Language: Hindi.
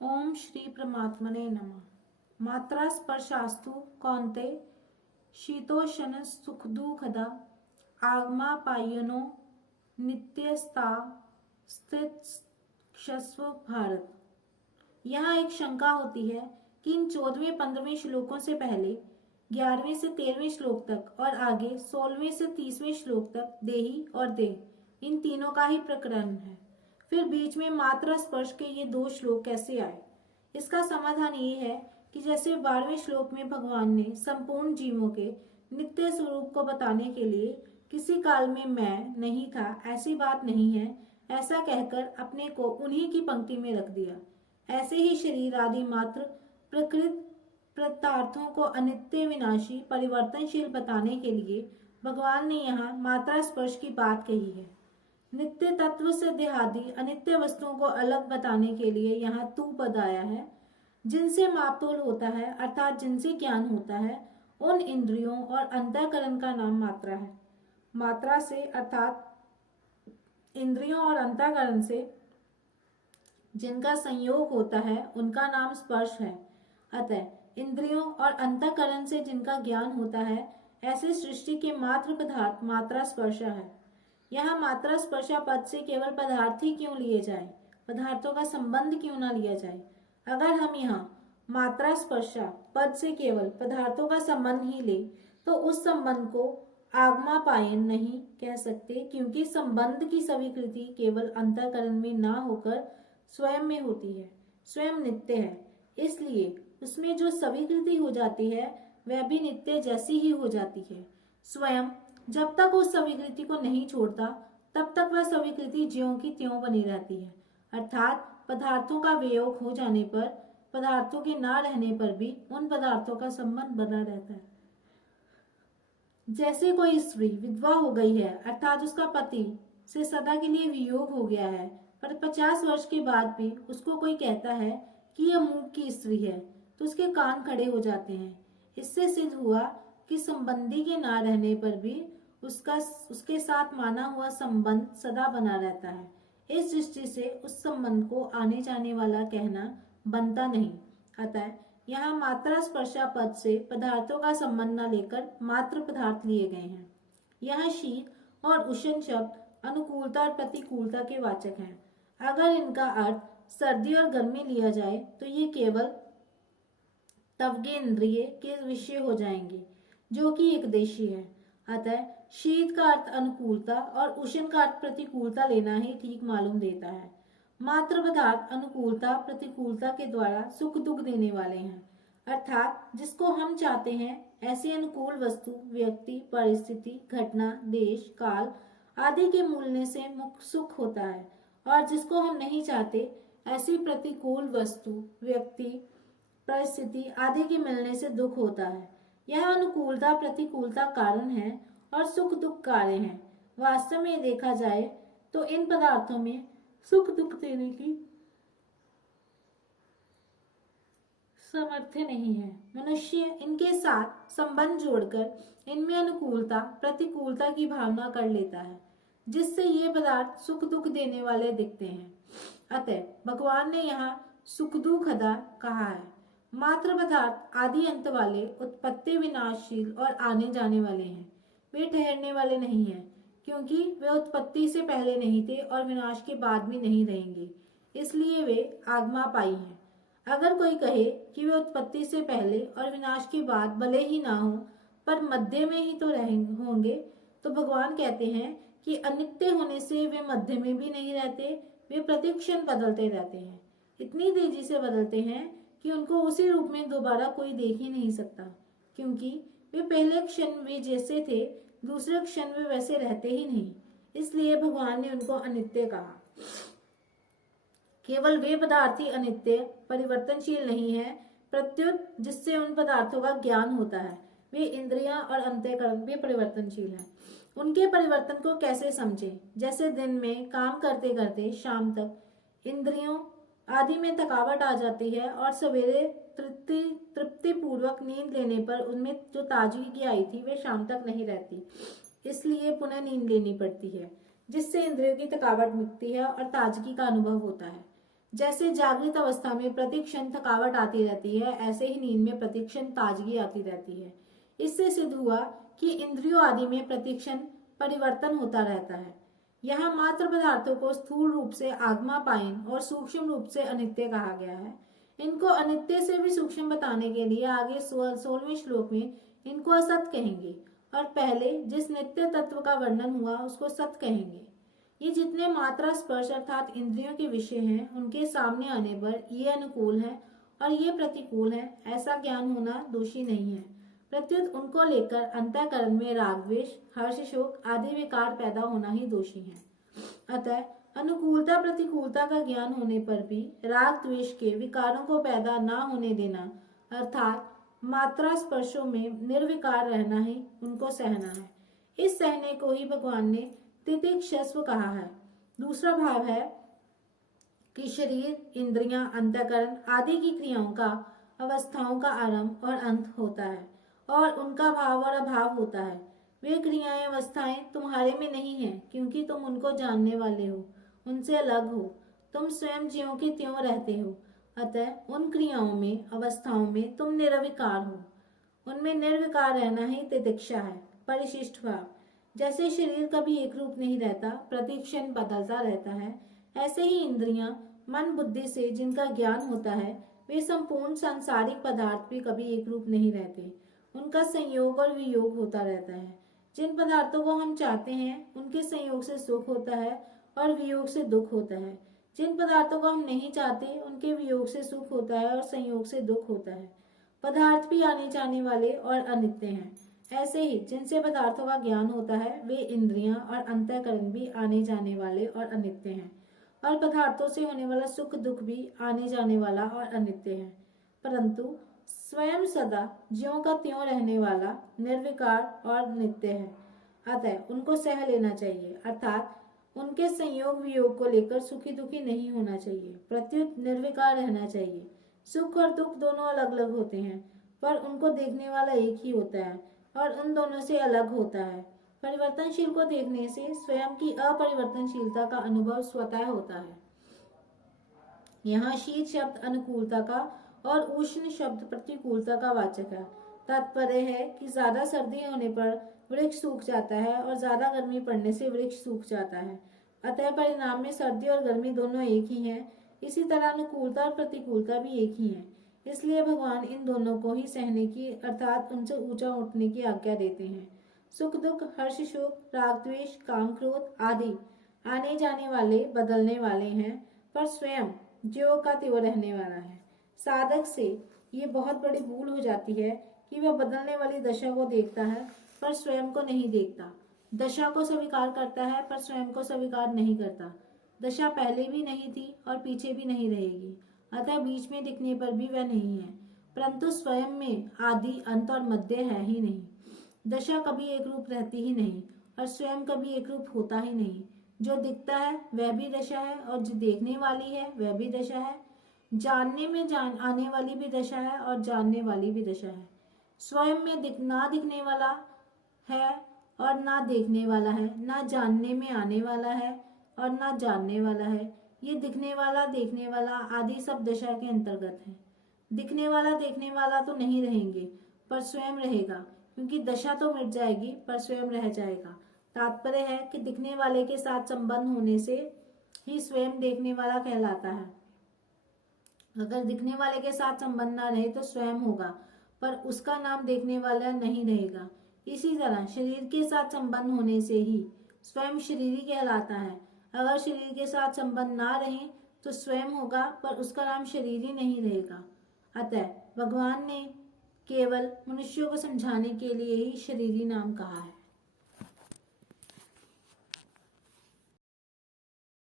ओम श्री परमात्मने नमः। मात्रा स्पर्शास्तु कौन्ते शीतोष्ण सुख दुखदा आगमा पायनो नित्यस्ता स्थित क्षस्व भारत। यहाँ एक शंका होती है कि इन 14वें 15वें श्लोकों से पहले 11वें से 13वें श्लोक तक और आगे 16वें से 30वें श्लोक तक देही और देह इन तीनों का ही प्रकरण है, फिर बीच में मात्रा स्पर्श के ये 2 श्लोक कैसे आए। इसका समाधान ये है कि जैसे 12वें श्लोक में भगवान ने संपूर्ण जीवों के नित्य स्वरूप को बताने के लिए किसी काल में मैं नहीं था, ऐसी बात नहीं है, ऐसा कहकर अपने को उन्हीं की पंक्ति में रख दिया। ऐसे ही शरीर आदि मात्र प्रकृत पदार्थों को अनित्य विनाशी परिवर्तनशील बताने के लिए भगवान ने यहाँ मात्रा स्पर्श की बात कही है। नित्य तत्व से देहादि अनित्य वस्तुओं को अलग बताने के लिए यहाँ तू पद आया है। जिनसे मापतोल होता है अर्थात जिनसे ज्ञान होता है, उन इंद्रियों और अंतःकरण का नाम मात्रा है। मात्रा से अर्थात इंद्रियों और अंतःकरण से जिनका संयोग होता है उनका नाम स्पर्श है। अतः इंद्रियों और अंतःकरण से जिनका ज्ञान होता है, ऐसे सृष्टि के मात्र पदार्थ मात्रा स्पर्शा है। यहाँ मात्रा स्पर्शा पद से केवल पदार्थ ही क्यों लिए जाए, पदार्थों का संबंध क्यों ना लिया जाए। अगर हम यहाँ मात्रा स्पर्शा पद से केवल पदार्थों का संबंध ही ले तो उस संबंध को आगमापायन नहीं कह सकते, क्योंकि संबंध की स्वीकृति केवल अंतःकरण में ना होकर स्वयं में होती है। स्वयं नित्य है, इसलिए उसमें जो स्वीकृति हो जाती है वह भी नित्य जैसी ही हो जाती है। स्वयं जब तक उस स्वीकृति को नहीं छोड़ता तब तक वह स्वीकृति ज्यों की त्यों बनी रहती है। अर्थात पदार्थों का वियोग हो जाने पर, पदार्थों के ना रहने पर भी उन पदार्थों का संबंध बना रहता है। जैसे कोई स्त्री विधवा हो गई है अर्थात उसका पति से सदा के लिए वियोग हो गया है, पर 50 वर्ष के बाद भी उसको कोई कहता है कि यह मूक की स्त्री है तो उसके कान खड़े हो जाते हैं। इससे सिद्ध हुआ कि संबंधी के ना रहने पर भी उसके साथ माना हुआ संबंध सदा बना रहता है। इस दृष्टि से उस संबंध को आने जाने वाला कहना बनता नहीं। अतः यहाँ मात्रा स्पर्शा पद से पदार्थों का संबंध न लेकर मात्र पदार्थ लिए गए हैं। यहाँ शीत और उष्ण शब्द अनुकूलता और प्रतिकूलता के वाचक हैं। अगर इनका अर्थ सर्दी और गर्मी लिया जाए तो ये केवल तवगे इंद्रिय के विषय हो जाएंगे, जो कि एक देशी है। अतः शीत का अर्थ अनुकूलता और उष्ण का अर्थ प्रतिकूलता लेना ही ठीक मालूम देता है। मात्र पदार्थ अनुकूलता प्रतिकूलता के द्वारा सुख दुख देने वाले हैं, अर्थात जिसको हम चाहते हैं ऐसी अनुकूल वस्तु व्यक्ति परिस्थिति घटना देश काल आदि के मूलने से मुख्य सुख होता है, और जिसको हम नहीं चाहते ऐसी प्रतिकूल वस्तु व्यक्ति परिस्थिति आदि के मिलने से दुख होता है। यह अनुकूलता प्रतिकूलता कारण है और सुख दुख कार्य है। वास्तव में देखा जाए तो इन पदार्थों में सुख दुख देने की सामर्थ्य नहीं है। मनुष्य इनके साथ संबंध जोड़कर इनमें अनुकूलता प्रतिकूलता की भावना कर लेता है, जिससे ये पदार्थ सुख दुख देने वाले दिखते हैं। अतः भगवान ने यहाँ सुख दुखदा कहा है। मात्र पदार्थ आदि अंत वाले, उत्पत्ति विनाशशील और आने जाने वाले हैं। वे ठहरने वाले नहीं हैं, क्योंकि वे उत्पत्ति से पहले नहीं थे और विनाश के बाद भी नहीं रहेंगे, इसलिए वे आगमापायी हैं। अगर कोई कहे कि वे उत्पत्ति से पहले और विनाश के बाद भले ही ना हो पर मध्य में ही तो होंगे, तो भगवान कहते हैं कि अनित्य होने से वे मध्य में भी नहीं रहते, वे प्रतिक्षण बदलते रहते हैं। इतनी तेजी से बदलते हैं कि उनको उसी रूप में दोबारा कोई देख ही नहीं सकता, क्योंकि वे पहले क्षण वे जैसे थे दूसरे क्षण वे वैसे रहते ही नहीं। इसलिए भगवान ने उनको अनित्य कहा। केवल वे पदार्थ ही अनित्य परिवर्तनशील नहीं है, प्रत्युत जिससे उन पदार्थों का ज्ञान होता है वे इंद्रियां और अंतःकरण भी परिवर्तनशील है। उनके परिवर्तन को कैसे समझें? जैसे दिन में काम करते करते शाम तक इंद्रियों आदि में थकावट आ जाती है और सवेरे तृप्ति पूर्वक नींद लेने पर उनमें जो ताजगी की आई थी वे शाम तक नहीं रहती, इसलिए पुनः नींद लेनी पड़ती है, जिससे इंद्रियों की थकावट मिटती है और ताजगी का अनुभव होता है। जैसे जागृत अवस्था में प्रतिक्षण थकावट आती रहती है, ऐसे ही नींद में प्रतिक्षण ताजगी आती रहती है। इससे सिद्ध हुआ कि इंद्रियों आदि में प्रतिक्षण परिवर्तन होता रहता है। यहाँ मात्र पदार्थों को स्थूल रूप से आगमापायन और सूक्ष्म रूप से अनित्य कहा गया है। इनको अनित्य से भी सूक्ष्म बताने के लिए आगे 16वें श्लोक में इनको असत कहेंगे और पहले जिस नित्य तत्व का वर्णन हुआ उसको सत कहेंगे। ये जितने मात्रा स्पर्श अर्थात इंद्रियों के विषय हैं, उनके सामने आने पर ये अनुकूल है और ये प्रतिकूल है, ऐसा ज्ञान होना दोषी नहीं है। प्रत्युत उनको लेकर अंतःकरण में राग द्वेष, हर्ष शोक आदि विकार पैदा होना ही दोषी है। अतः अनुकूलता प्रतिकूलता का ज्ञान होने पर भी राग द्वेष के विकारों को पैदा न होने देना अर्थात मात्रा स्पर्शों में निर्विकार रहना ही उनको सहना है। इस सहने को ही भगवान ने तितिक्षस्व कहा है। दूसरा भाव है कि शरीर, इंद्रियां, अंतःकरण आदि की क्रियाओं का अवस्थाओं का आरंभ और अंत होता है और उनका भाव और अभाव होता है। वे क्रियाएं अवस्थाएं तुम्हारे में नहीं है, क्योंकि तुम उनको जानने वाले हो, उनसे अलग हो। तुम स्वयं ज्यों के त्यों रहते हो। अतः उन क्रियाओं में, अवस्थाओं में तुम निर्विकार हो। उनमें निर्विकार रहना ही तितिक्षा है। परिशिष्ट भाव, जैसे शरीर कभी एक रूप नहीं रहता, प्रतिक्षण बदलता रहता है, ऐसे ही इंद्रियां, मन बुद्धि से जिनका ज्ञान होता है, वे संपूर्ण सांसारिक पदार्थ भी कभी एक रूप नहीं रहते। उनका संयोग और वियोग होता रहता है। जिन पदार्थों को हम चाहते हैं उनके संयोग से सुख होता है और वियोग से दुख होता है। जिन पदार्थों को हम नहीं चाहते उनके वियोग से सुख होता है और संयोग से दुख होता है। पदार्थ भी आने जाने वाले और अनित्य हैं। ऐसे ही जिनसे पदार्थों का ज्ञान होता है वे इंद्रियां और अंतःकरण भी आने जाने वाले और अनित्य हैं और पदार्थों से होने वाला सुख दुख भी आने जाने वाला और अनित्य है। परंतु स्वयं सदा ज्यों का त्यों रहने वाला निर्विकार और नित्य है। अतः उनको सह लेना चाहिए, अर्थात उनके संयोग वियोग को लेकर सुखी दुखी नहीं होना चाहिए, प्रत्युत निर्विकार रहना चाहिए। सुख और दुख दोनों अलग अलग होते हैं, पर उनको देखने वाला एक ही होता है और उन दोनों से अलग होता है। परिवर्तनशील को देखने से स्वयं की अपरिवर्तनशीलता का अनुभव स्वतः होता है। यहाँ शीत शब्द अनुकूलता का और उष्ण शब्द प्रतिकूलता का वाचक है। तात्पर्य है कि ज्यादा सर्दी होने पर वृक्ष सूख जाता है और ज्यादा गर्मी पड़ने से वृक्ष सूख जाता है। अतः परिणाम में सर्दी और गर्मी दोनों एक ही हैं। इसी तरह अनुकूलता और प्रतिकूलता भी एक ही है। इसलिए भगवान इन दोनों को ही सहने की अर्थात उनसे ऊंचा उठने की आज्ञा देते हैं। सुख दुख, हर्ष शोक, राग द्वेष, काम क्रोध आदि आने जाने वाले बदलने वाले हैं, पर स्वयं ज्यों का त्यों रहने वाला है। साधक से ये बहुत बड़ी भूल हो जाती है कि वह बदलने वाली दशा को देखता है पर स्वयं को नहीं देखता। दशा को स्वीकार करता है पर स्वयं को स्वीकार नहीं करता। दशा पहले भी नहीं थी और पीछे भी नहीं रहेगी, अतः बीच में दिखने पर भी वह नहीं है, परंतु स्वयं में आदि अंत और मध्य है ही नहीं। दशा कभी एक रूप रहती ही नहीं और स्वयं कभी एक रूप होता ही नहीं। जो दिखता है वह भी दशा है और जो देखने वाली है वह भी दशा है। जानने में जान आने वाली भी दशा है और जानने वाली भी दशा है। स्वयं में ना दिखने वाला है और ना देखने वाला है, ना जानने में आने वाला है और ना जानने वाला है। ये दिखने वाला देखने वाला आदि सब दशा के अंतर्गत है। दिखने वाला देखने वाला तो नहीं रहेंगे पर स्वयं रहेगा, क्योंकि दशा तो मिट जाएगी पर स्वयं रह जाएगा। तात्पर्य है कि दिखने वाले के साथ संबंध होने से ही स्वयं देखने वाला कहलाता है। अगर दिखने वाले के साथ संबंध ना रहे तो स्वयं होगा पर उसका नाम देखने वाला नहीं रहेगा। इसी तरह शरीर के साथ संबंध होने से ही स्वयं शरीरी कहलाता है। अगर शरीर के साथ संबंध ना रहे तो स्वयं होगा पर उसका नाम शरीरी नहीं रहेगा। अतः भगवान ने केवल मनुष्यों को समझाने के लिए ही शरीरी नाम कहा है।